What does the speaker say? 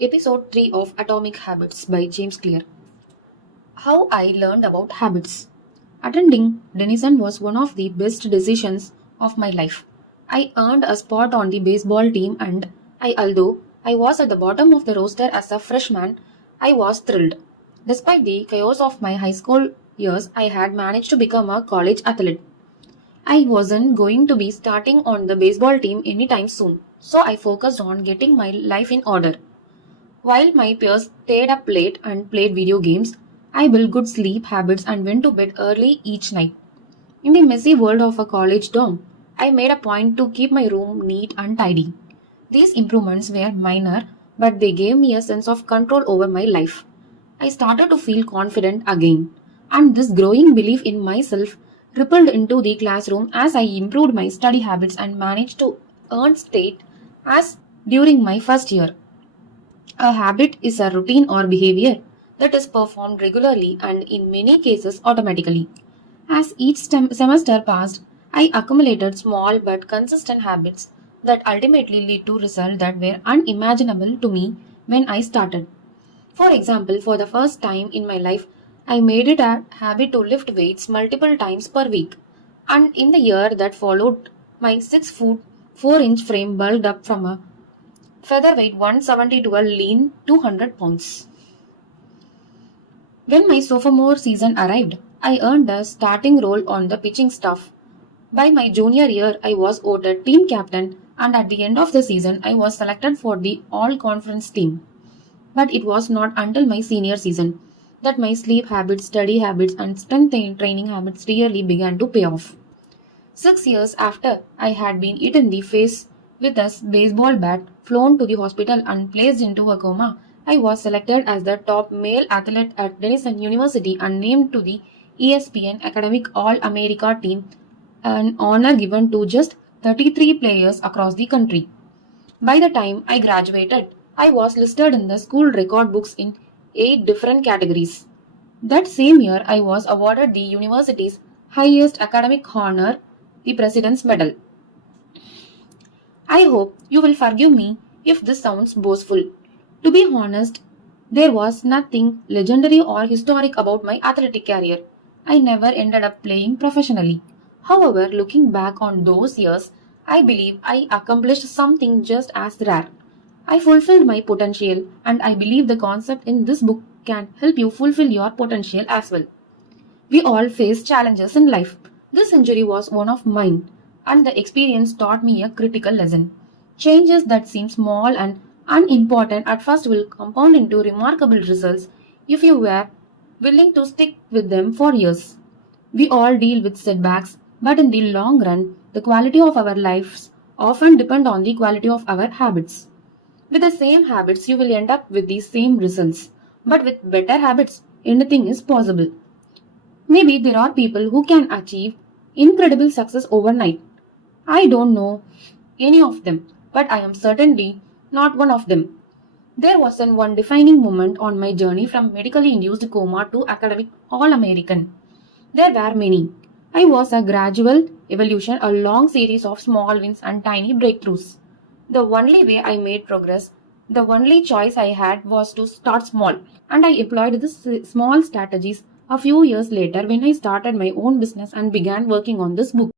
Episode 3 of Atomic Habits by James Clear. How I learned about habits. Attending Denison was one of the best decisions of my life. I earned a spot on the baseball team and although I was at the bottom of the roster as a freshman, I was thrilled. Despite the chaos of my high school years, I had managed to become a college athlete. I wasn't going to be starting on the baseball team anytime soon, so I focused on getting my life in order. While my peers stayed up late and played video games, I built good sleep habits and went to bed early each night. In the messy world of a college dorm, I made a point to keep my room neat and tidy. These improvements were minor, but they gave me a sense of control over my life. I started to feel confident again, and this growing belief in myself rippled into the classroom as I improved my study habits and managed to earn state as during my first year. A habit is a routine or behavior that is performed regularly and in many cases automatically. As each semester passed, I accumulated small but consistent habits that ultimately lead to results that were unimaginable to me when I started. For example, for the first time in my life, I made it a habit to lift weights multiple times per week. And in the year that followed, my 6 foot 4-inch frame bulked up from a featherweight 170 to a lean 200 pounds. When my sophomore season arrived, I earned a starting role on the pitching staff. By my junior year, I was voted team captain, and at the end of the season, I was selected for the all conference team. But it was not until my senior season that my sleep habits, study habits, and strength training habits really began to pay off. 6 years after I had been hit in the face with a baseball bat, flown to the hospital, and placed into a coma, I was selected as the top male athlete at Denison University and named to the ESPN Academic All-America team, an honor given to just 33 players across the country. By the time I graduated, I was listed in the school record books in 8 different categories. That same year, I was awarded the university's highest academic honor, the President's Medal. I hope you will forgive me if this sounds boastful. To be honest, there was nothing legendary or historic about my athletic career. I never ended up playing professionally. However, looking back on those years, I believe I accomplished something just as rare. I fulfilled my potential, and I believe the concept in this book can help you fulfill your potential as well. We all face challenges in life. This injury was one of mine, and the experience taught me a critical lesson. Changes that seem small and unimportant at first will compound into remarkable results if you were willing to stick with them for years. We all deal with setbacks, but in the long run, the quality of our lives often depend on the quality of our habits. With the same habits, you will end up with the same results, but with better habits, anything is possible. Maybe there are people who can achieve incredible success overnight. I don't know any of them, but I am certainly not one of them. There wasn't one defining moment on my journey from medically induced coma to academic All-American. There were many. I was a gradual evolution, a long series of small wins and tiny breakthroughs. The only way I made progress, the only choice I had was to start small, and I employed these small strategies a few years later when I started my own business and began working on this book.